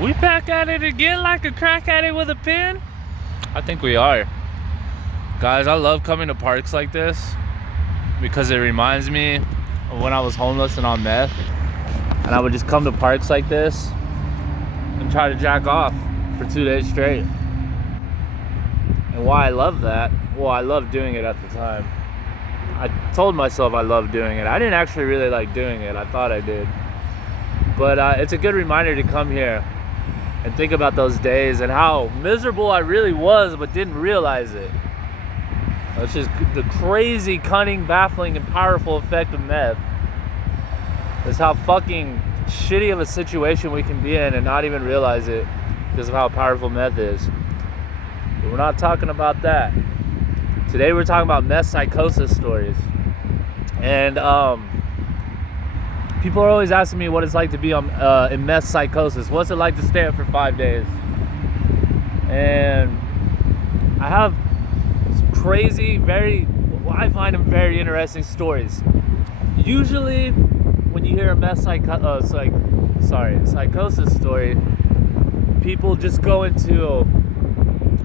We back at it again like a crack addict with a pen? I think we are. Guys, I love coming to parks like this because it reminds me of when I was homeless and on meth. And I would just come to parks like this and try to jack off for 2 days straight. And why I love that? Well, I loved doing it at the time. I told myself I loved doing it. I didn't actually really like doing it. I thought I did. But it's a good reminder to come here and think about those days and how miserable I really was but didn't realize it. It's just the crazy, cunning, baffling, and powerful effect of meth. Is how fucking shitty of a situation we can be in and not even realize it because of how powerful meth is. But we're not talking about that. Today we're talking about meth psychosis stories. And people are always asking me what it's like to be in meth psychosis. What's it like to stay up for 5 days? And I have crazy, I find them very interesting stories. Usually, when you hear a meth psychosis story, people just go into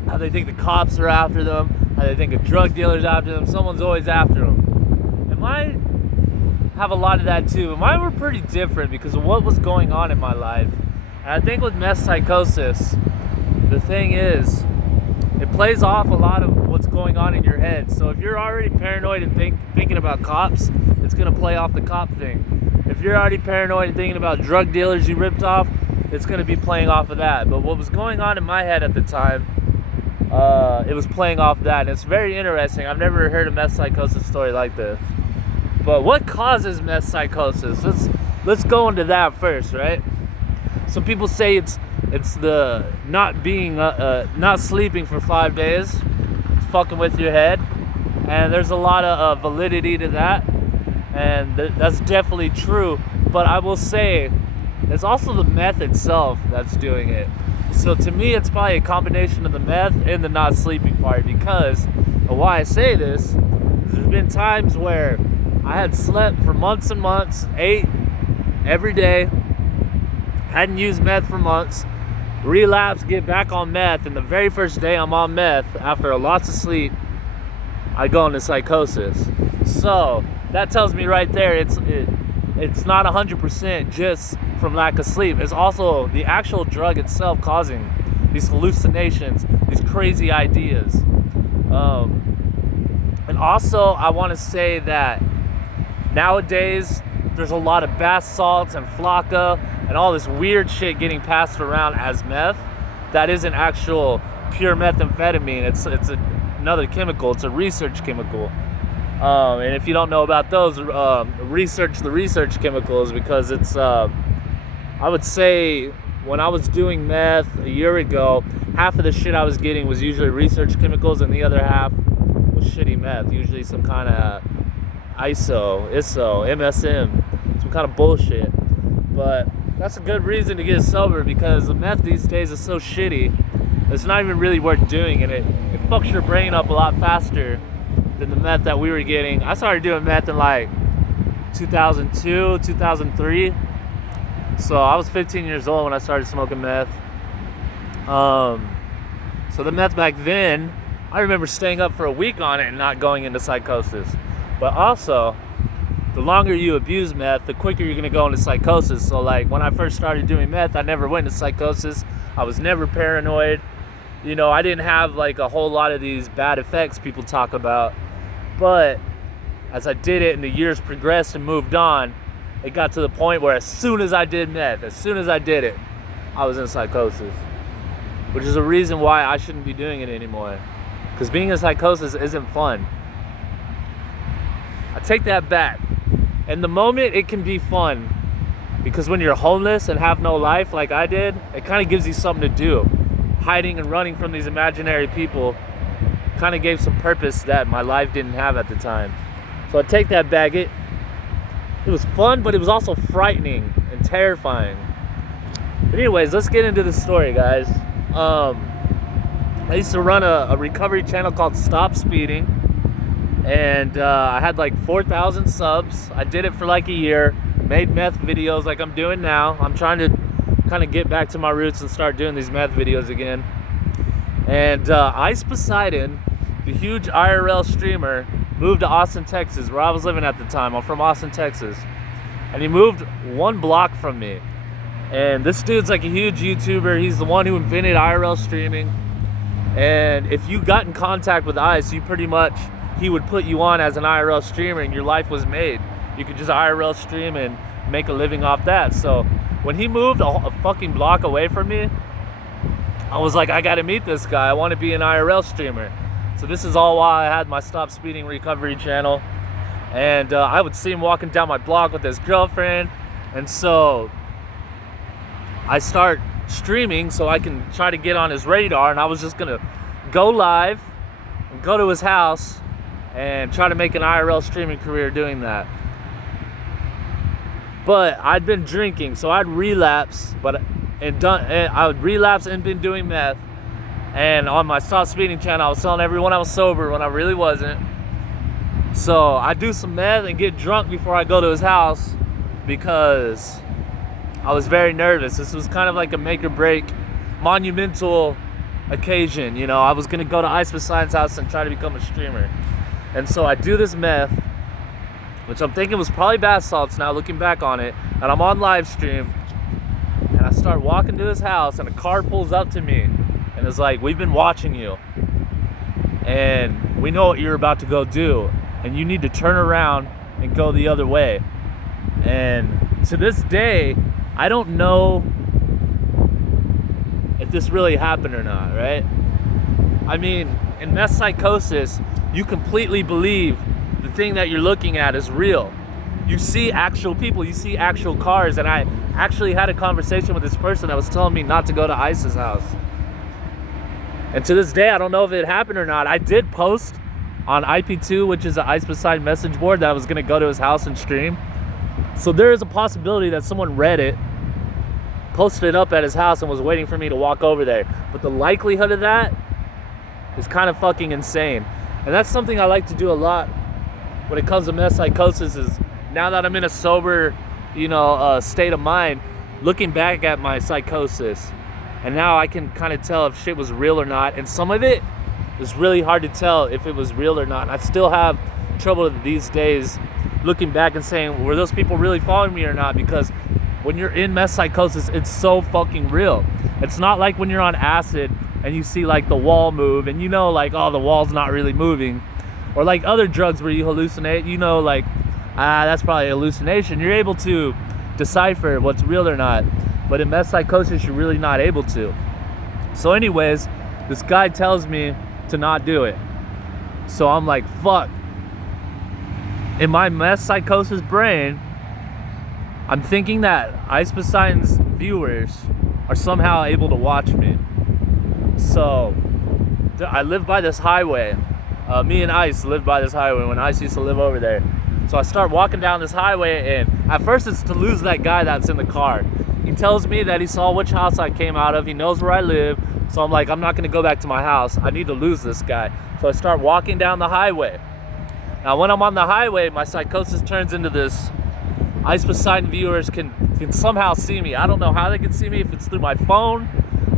how they think the cops are after them, how they think a drug dealer's after them, someone's always after them. And mine have a lot of that too, but mine were pretty different because of what was going on in my life. And I think with meth psychosis, the thing is, it plays off a lot of what's going on in your head. So if you're already paranoid and thinking about cops, it's gonna play off the cop thing. If you're already paranoid and thinking about drug dealers you ripped off, it's gonna be playing off of that. But what was going on in my head at the time, it was playing off that. And it's very interesting. I've never heard a meth psychosis story like this. But what causes meth psychosis? Let's go into that first, right? Some people say it's the not sleeping for 5 days. It's fucking with your head, and there's a lot of validity to that, and that's definitely true. But I will say it's also the meth itself that's doing it. So to me, it's probably a combination of the meth and the not sleeping part. Because why I say this is there's been times where I had slept for months and months, ate every day, hadn't used meth for months, relapse, get back on meth, and the very first day I'm on meth, after lots of sleep, I go into psychosis. So that tells me right there it's not 100% just from lack of sleep. It's also the actual drug itself causing these hallucinations, these crazy ideas. And also I want to say that nowadays there's a lot of bath salts and flocka and all this weird shit getting passed around as meth that isn't actual pure methamphetamine. It's another chemical. It's a research chemical. And if you don't know about those, research the research chemicals, because it's I would say when I was doing meth a year ago, half of the shit I was getting was usually research chemicals and the other half was shitty meth, usually some kind of ISO, MSM, some kind of bullshit. But that's a good reason to get sober, because the meth these days is so shitty, it's not even really worth doing, and it fucks your brain up a lot faster than the meth that we were getting. I started doing meth in like 2002, 2003. So I was 15 years old when I started smoking meth. So the meth back then, I remember staying up for a week on it and not going into psychosis. But also, the longer you abuse meth, the quicker you're gonna go into psychosis. So like when I first started doing meth, I never went into psychosis. I was never paranoid. You know, I didn't have like a whole lot of these bad effects people talk about. But as I did it and the years progressed and moved on, it got to the point where as soon as I did meth, as soon as I did it, I was in psychosis. Which is a reason why I shouldn't be doing it anymore. Because being in psychosis isn't fun. I take that back. In the moment, it can be fun. Because when you're homeless and have no life like I did, it kind of gives you something to do. Hiding and running from these imaginary people kind of gave some purpose that my life didn't have at the time. So I take that back. It was fun, but it was also frightening and terrifying. But anyways, let's get into the story, guys. I used to run a recovery channel called Stop Speeding, and I had like 4,000 subs. I did it for like a year, made meth videos like I'm doing now. I'm trying to kind of get back to my roots and start doing these meth videos again. And Ice Poseidon, the huge IRL streamer, moved to Austin, Texas, where I was living at the time. I'm from Austin, Texas. And he moved 1 block from me. And this dude's like a huge YouTuber. He's the one who invented IRL streaming. And if you got in contact with Ice, you pretty much, he would put you on as an IRL streamer and your life was made. You could just IRL stream and make a living off that. So when he moved a fucking block away from me, I was like, I gotta meet this guy. I want to be an IRL streamer. So this is all why I had my Stop Speeding Recovery channel. And I would see him walking down my block with his girlfriend. And so I start streaming so I can try to get on his radar. And I was just gonna go live and go to his house and try to make an IRL streaming career doing that. But I'd been drinking, so I'd relapse, I would relapse and been doing meth. And on my Stop Speeding channel, I was telling everyone I was sober when I really wasn't. So I do some meth and get drunk before I go to his house because I was very nervous. This was kind of like a make or break, monumental occasion. You know, I was gonna go to Ice Poseidon's house and try to become a streamer. And so I do this meth, which I'm thinking was probably bath salts now looking back on it. And I'm on live stream and I start walking to his house and a car pulls up to me and is like, we've been watching you and we know what you're about to go do and you need to turn around and go the other way. And to this day, I don't know if this really happened or not, right? I mean, in Meth Psychosis, you completely believe the thing that you're looking at is real. You see actual people, you see actual cars, and I actually had a conversation with this person that was telling me not to go to Ice's house. And to this day, I don't know if it happened or not. I did post on IP2, which is an Ice Poseidon message board, that I was gonna go to his house and stream. So there is a possibility that someone read it, posted it up at his house, and was waiting for me to walk over there. But the likelihood of that is kind of fucking insane. And that's something I like to do a lot when it comes to Meth Psychosis, is now that I'm in a sober, state of mind, looking back at my psychosis, and now I can kind of tell if shit was real or not. And some of it is really hard to tell if it was real or not. And I still have trouble these days looking back and saying, were those people really following me or not? Because when you're in Meth Psychosis, it's so fucking real. It's not like when you're on acid and you see like the wall move and the wall's not really moving. Or like other drugs where you hallucinate, that's probably a hallucination. You're able to decipher what's real or not. But in Meth Psychosis, you're really not able to. So anyways, this guy tells me to not do it. So I'm like, fuck. In my Meth Psychosis brain, I'm thinking that Ice Poseidon's viewers are somehow able to watch me. So I live by this highway. Me and Ice lived by this highway when Ice used to live over there. So I start walking down this highway, and at first it's to lose that guy that's in the car. He tells me that he saw which house I came out of. He knows where I live. So I'm like, I'm not gonna go back to my house. I need to lose this guy. So I start walking down the highway. Now when I'm on the highway, my psychosis turns into this. Ice Poseidon viewers can somehow see me. I don't know how they can see me, if it's through my phone.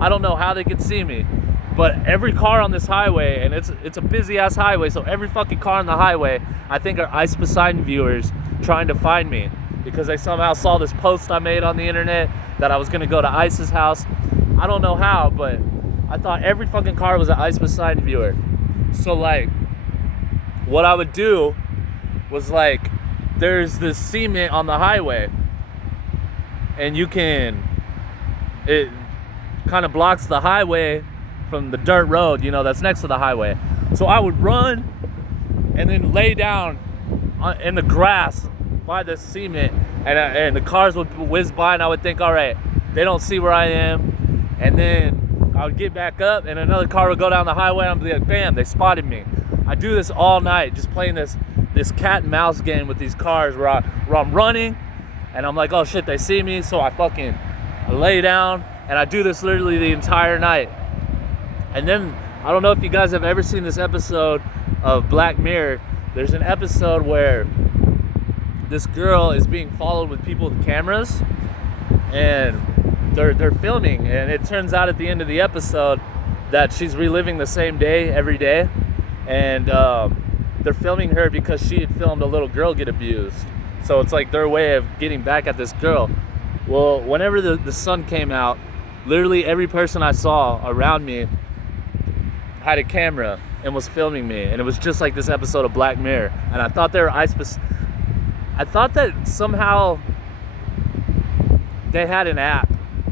I don't know how they can see me. But every car on this highway, and it's a busy ass highway, so every fucking car on the highway, I think, are Ice Poseidon viewers trying to find me, because they somehow saw this post I made on the internet that I was gonna go to Ice's house. I don't know how, but I thought every fucking car was an Ice Poseidon viewer. So like, what I would do was like, there's this cement on the highway, and it kind of blocks the highway from the dirt road, that's next to the highway. So I would run and then lay down in the grass by the cement, and the cars would whiz by, and I would think, all right, they don't see where I am. And then I would get back up, and another car would go down the highway, and I'd be like, bam, they spotted me. I do this all night, just playing this cat and mouse game with these cars where I'm running, and I'm like, oh shit, they see me. So I lay down, and I do this literally the entire night. And then, I don't know if you guys have ever seen this episode of Black Mirror. There's an episode where this girl is being followed with people with cameras, and they're filming, and it turns out at the end of the episode that she's reliving the same day every day, and they're filming her because she had filmed a little girl get abused. So it's like their way of getting back at this girl. Well, whenever the sun came out, literally every person I saw around me had a camera and was filming me, and it was just like this episode of Black Mirror. And I thought they were I thought that somehow they had an app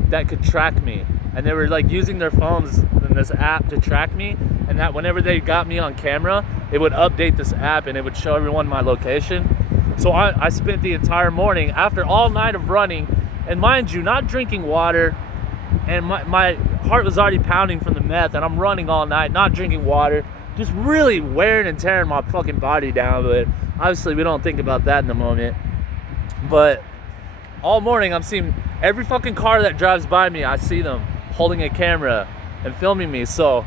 that could track me, and they were like using their phones in this app to track me, and that whenever they got me on camera, it would update this app and it would show everyone my location. So I spent the entire morning, after all night of running, and mind you, not drinking water, and my heart was already pounding from the meth, and I'm running all night, not drinking water, just really wearing and tearing my fucking body down. But obviously we don't think about that in the moment. But all morning I'm seeing every fucking car that drives by me, I see them holding a camera and filming me. So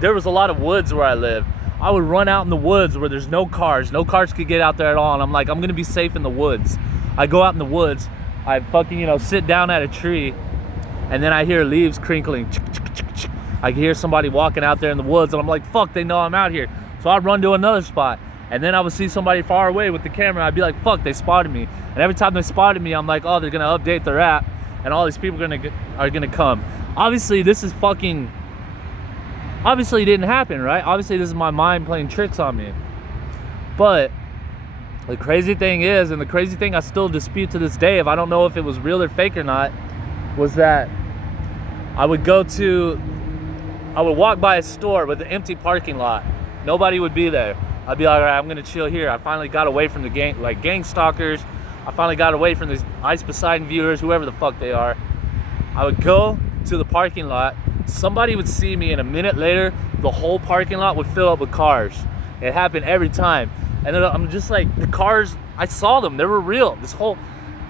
there was a lot of woods where I live. I would run out in the woods where there's no cars could get out there at all, and I'm like, I'm gonna be safe in the woods. I go out in the woods, I fucking, sit down at a tree, and then I hear leaves crinkling. I hear somebody walking out there in the woods, and I'm like, fuck, they know I'm out here. So I run to another spot, and then I would see somebody far away with the camera. I'd be like, fuck, they spotted me. And every time they spotted me, I'm like, oh, they're gonna update their app, and all these people are gonna come. Obviously, obviously it didn't happen, right? Obviously this is my mind playing tricks on me. But the crazy thing is, and the crazy thing I still dispute to this day, if I don't know if it was real or fake or not, was that I would walk by a store with an empty parking lot. Nobody would be there. I'd be like, all right, I'm gonna chill here. I finally got away from the gang stalkers. I finally got away from these Ice Poseidon viewers, whoever the fuck they are. I would go to the parking lot. Somebody would see me, and a minute later, the whole parking lot would fill up with cars. It happened every time. And then I'm just like, the cars, I saw them, they were real.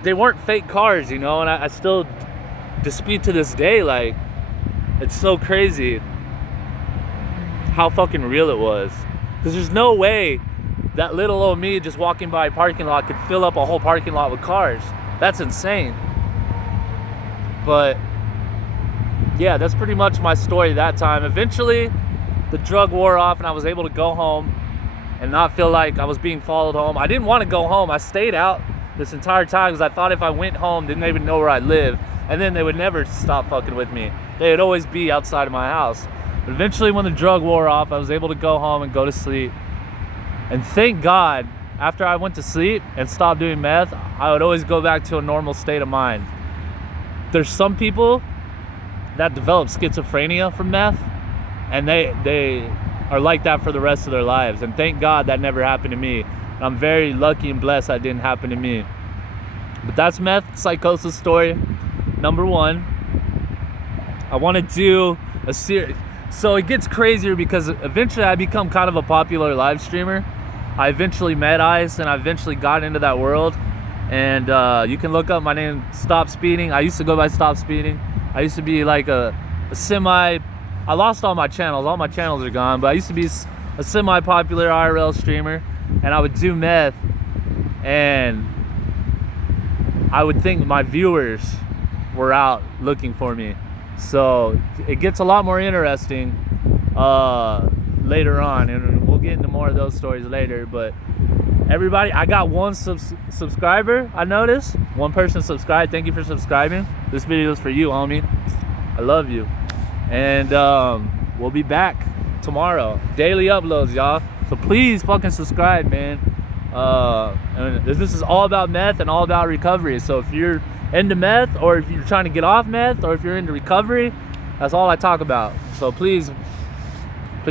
They weren't fake cars, and I still dispute to this day, like, it's so crazy how fucking real it was. Because there's no way that little old me just walking by a parking lot could fill up a whole parking lot with cars. That's insane. But yeah, that's pretty much my story that time. Eventually, the drug wore off, and I was able to go home and not feel like I was being followed home. I didn't want to go home. I stayed out this entire time because I thought if I went home, then they would know where I live, and then they would never stop fucking with me. They would always be outside of my house. But eventually, when the drug wore off, I was able to go home and go to sleep. And thank God, after I went to sleep and stopped doing meth, I would always go back to a normal state of mind. There's some people that develop schizophrenia from meth, and they are like that for the rest of their lives, and thank God that never happened to me. I'm very lucky and blessed that didn't happen to me. But that's Meth Psychosis story number 1. I want to do a series, so it gets crazier because eventually I become kind of a popular live streamer. I eventually met Ice, and I eventually got into that world, and you can look up my name, Stop Speeding. I used to go by Stop Speeding. I used to be like a semi, I lost all my channels are gone, but I used to be a semi-popular IRL streamer, and I would do meth, and I would think my viewers were out looking for me. So it gets a lot more interesting later on, and we'll get into more of those stories later. But everybody, I got one subscriber, I noticed. One person subscribed. Thank you for subscribing. This video is for you, homie. I love you. And we'll be back tomorrow. Daily uploads, y'all. So please fucking subscribe, man. And this is all about meth and all about recovery. So if you're into meth, or if you're trying to get off meth, or if you're into recovery, that's all I talk about. So please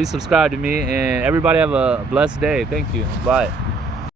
subscribe to me, and everybody have a blessed day. Thank you. Bye.